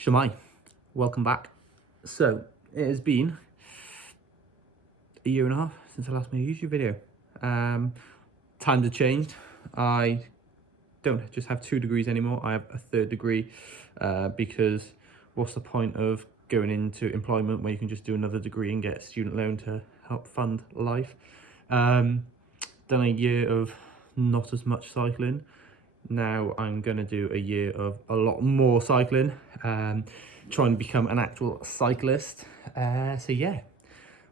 Shemai, welcome back. So, it has been a year and a half since I last made a YouTube video. Times have changed. I don't just have 2 degrees anymore. I have a 3rd degree because what's the point of going into employment where you can just do another degree and get a student loan to help fund life? Done a year of not as much cycling. Now I'm going to do a year of a lot more cycling, trying to become an actual cyclist. So yeah,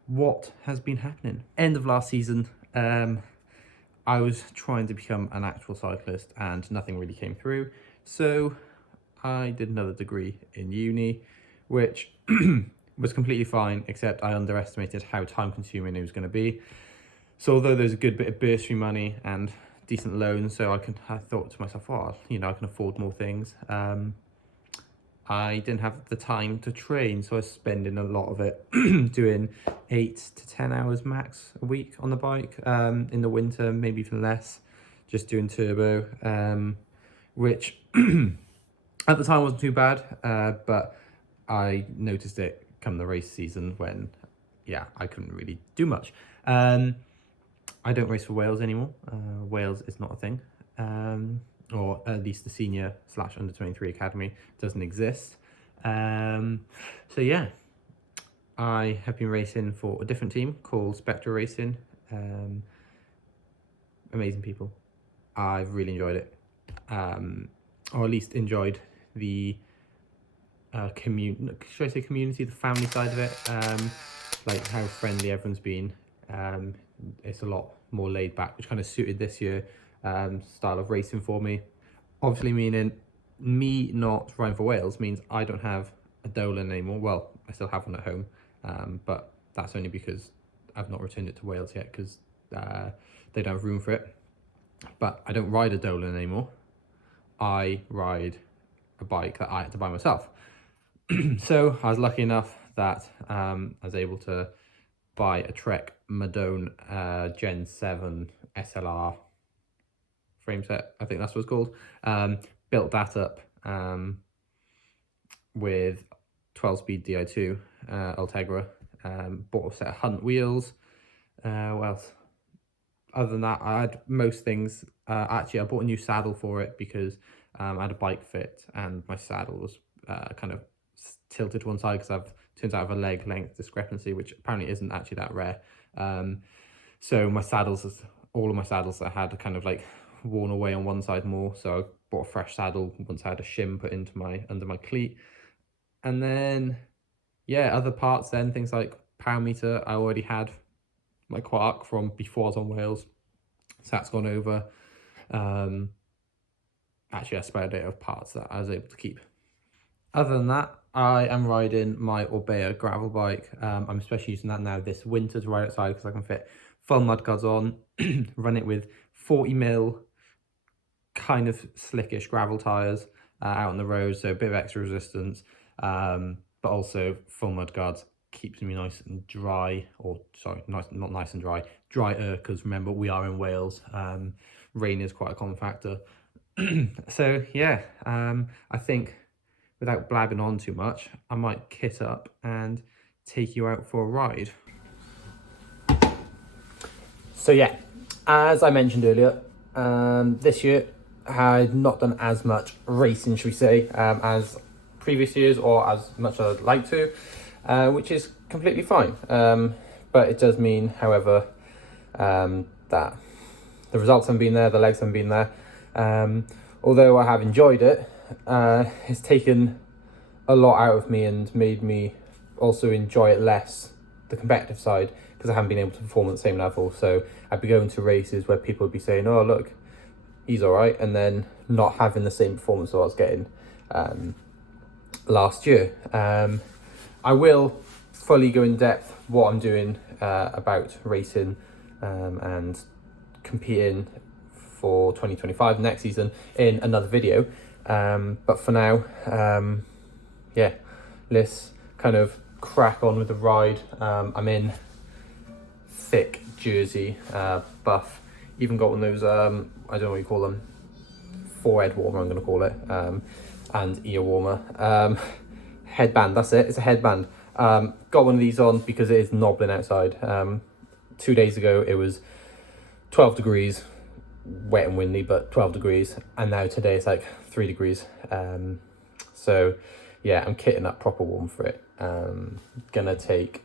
what has been happening? End of last season, I was trying to become an actual cyclist and nothing really came through. So I did another degree in uni, which was completely fine, except I underestimated how time consuming it was going to be. So although there's a good bit of bursary money and decent loans, so I thought to myself, oh, I can afford more things. I didn't have the time to train, so I was spending a lot of it doing 8 to 10 hours max a week on the bike. In the winter, maybe even less, just doing turbo, which at the time wasn't too bad, but I noticed it come the race season when, I couldn't really do much. I don't race for Wales anymore. Wales is not a thing, or at least the senior / under 23 academy doesn't exist. So yeah, I have been racing for a different team called Spectre Racing. Amazing people. I've really enjoyed it, or at least enjoyed the community, the family side of it. Like how friendly everyone's been. It's a lot more laid back, which kind of suited this year style of racing for me. Obviously, meaning me not riding for Wales means I don't have a Dolan anymore. Well, I still have one at home, but that's only because I've not returned it to Wales yet because they don't have room for it. But I don't ride a Dolan anymore. I ride a bike that I had to buy myself. So I was lucky enough that I was able to buy a Trek Madone Gen 7 SLR frame set, I think that's what it's called. Built that up with 12-speed Di2 Ultegra. Bought a set of Hunt wheels. What else? Other than that, I had most things. Actually, I bought a new saddle for it because I had a bike fit and my saddle was kind of tilted to one side because turns out I have a leg length discrepancy, which apparently isn't actually that rare. So my saddles, all of my saddles that I had, kind of like worn away on one side more. So I bought a fresh saddle once I had a shim put into under my cleat. And then, other parts then, things like power meter, I already had my Quark from before I was on Wales. So that's gone over. Actually, I spared it of parts that I was able to keep. Other than that, I am riding my Orbea gravel bike. I'm especially using that now this winter to ride outside because I can fit full mudguards on, run it with 40mm kind of slickish gravel tyres out on the road, so a bit of extra resistance, but also full mudguards keeps me nice and dry, not nice and dry, drier, because remember, we are in Wales. Rain is quite a common factor. So yeah, I think without blabbing on too much, I might kit up and take you out for a ride. So yeah, as I mentioned earlier, this year I had not done as much racing, should we say, as previous years, or as much as I'd like to, which is completely fine. But it does mean, however, that the results haven't been there, the legs haven't been there. Although I have enjoyed it, it's taken a lot out of me and made me also enjoy it less, the competitive side, because I haven't been able to perform at the same level. So I'd be going to races where people would be saying, oh look, he's all right, and then not having the same performance that I was getting last year. I will fully go in depth what I'm doing about racing and competing for 2025 next season in another video, but for now, let's kind of crack on with the ride. I'm in thick jersey, buff, even got one of those, I don't know what you call them, forehead warmer I'm going to call it, and ear warmer. headband. That's it. It's a headband. Got one of these on because it is knobbling outside. 2 days ago it was 12 degrees, wet and windy, but 12 degrees, and now today it's like 3 degrees. So yeah, I'm kitting up proper warm for it. Gonna take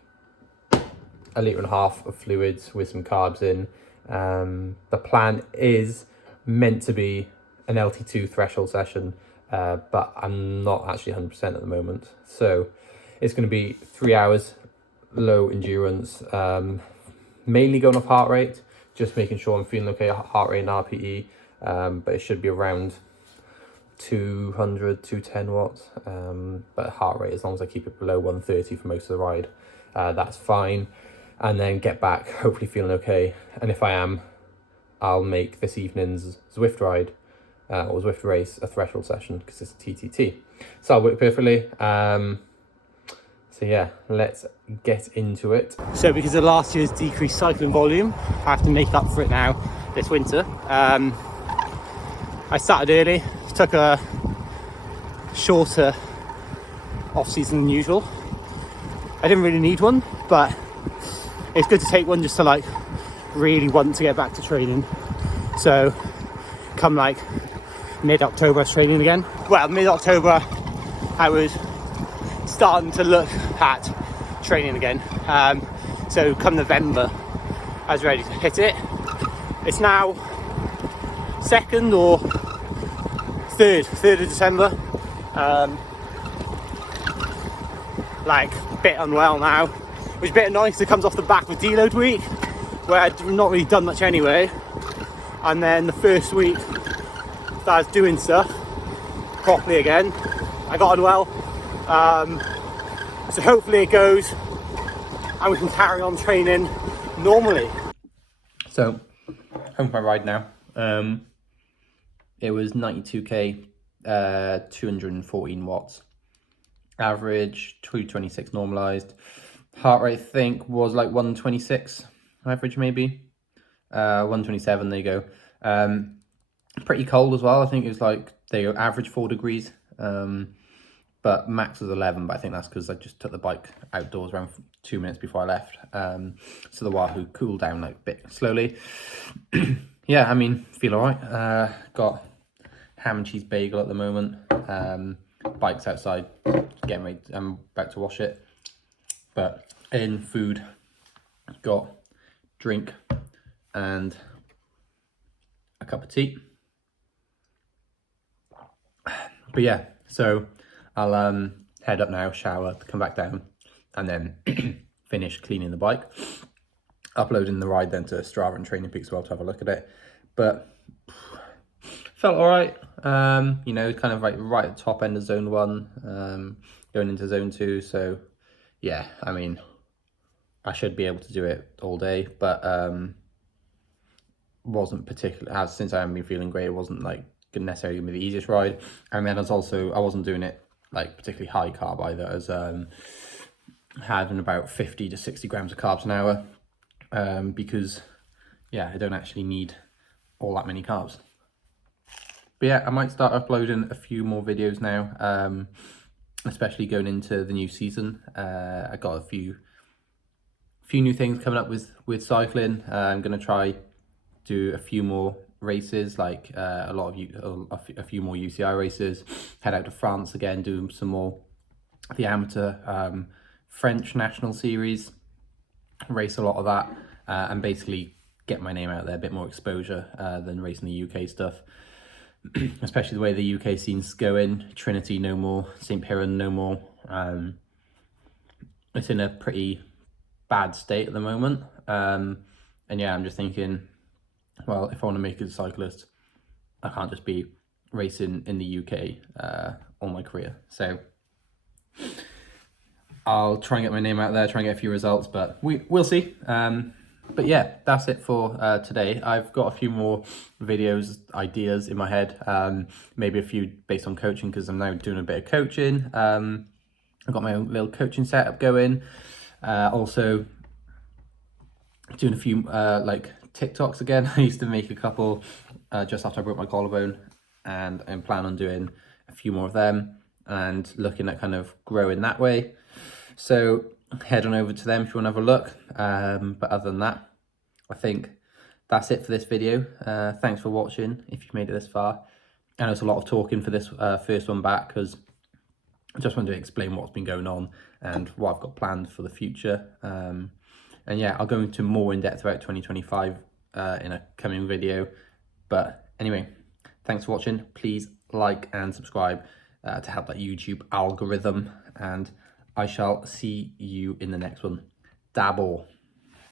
1.5 litres of fluids with some carbs in. The plan is meant to be an LT2 threshold session, but I'm not actually 100% at the moment. So it's going to be 3 hours, low endurance, mainly going off heart rate, just making sure I'm feeling okay, heart rate and RPE, but it should be around 200, 210 watts, but heart rate, as long as I keep it below 130 for most of the ride, that's fine. And then get back, hopefully feeling okay. And if I am, I'll make this evening's Zwift ride, or Zwift race, a threshold session, because it's a TTT. So that'll work perfectly. So yeah, let's get into it. So because of last year's decreased cycling volume, I have to make up for it now this winter. I started early, took a shorter off-season than usual. I didn't really need one, but it's good to take one just to like really want to get back to training. So come like mid-October, I was training again. Well, mid-October, I was starting to look at training again. So come November, I was ready to hit it. It's now 2nd or 3rd of December. Like a bit unwell now, which is a bit annoying because it comes off the back of deload week, where I'd not really done much anyway. And then the first week that I was doing stuff properly again, I got unwell. So hopefully it goes and we can carry on training normally. So, home from my ride now. It was 92k, 214 watts. Average, 226 normalized. Heart rate, I think, was like 126 average, maybe. 127, there you go. Pretty cold as well. I think it was like, there you go, average 4 degrees. But max was 11, but I think that's because I just took the bike outdoors around 2 minutes before I left. So the Wahoo cooled down like a bit slowly. Yeah, I mean, feel all right. Got ham and cheese bagel at the moment. Bike's outside, getting ready. I'm about to wash it. But in food, got drink and a cup of tea. But yeah, so I'll head up now, shower, come back down, and then finish cleaning the bike. Uploading the ride then to Strava and Training Peaks as well to have a look at it. But felt all right. You know, kind of like right at the top end of zone 1, going into zone 2. So yeah, I mean, I should be able to do it all day, but wasn't particularly, since I haven't been feeling great, it wasn't like necessarily gonna be the easiest ride. And then I wasn't doing it like particularly high carb either, as having about 50 to 60 grams of carbs an hour, because yeah, I don't actually need all that many carbs. But yeah, I might start uploading a few more videos now, especially going into the new season. I got a few new things coming up with cycling. I'm gonna try do a few more races, like a few more UCI races. Head out to France again, do some more the amateur French national series. Race a lot of that, and basically get my name out there, a bit more exposure than racing the UK stuff. Especially the way the UK scene's going. Trinity no more, St Piran no more. It's in a pretty bad state at the moment, and yeah, I'm just thinking, well, if I want to make it a cyclist, I can't just be racing in the UK all my career. So I'll try and get my name out there, try and get a few results, but we'll see. But yeah, that's it for today. I've got a few more videos, ideas in my head, maybe a few based on coaching, because I'm now doing a bit of coaching. I've got my own little coaching setup going. Also doing a few like TikToks again. I used to make a couple just after I broke my collarbone, and I'm planning on doing a few more of them. and looking at kind of growing that way. So head on over to them if you want to have a look. But other than that, I think that's it for this video. Thanks for watching if you've made it this far. I know it's a lot of talking for this first one back, because I just wanted to explain what's been going on and what I've got planned for the future. And yeah, I'll go into more in depth throughout 2025 in a coming video. But anyway, thanks for watching. Please like and subscribe to help that YouTube algorithm. And I shall see you in the next one. Dabble.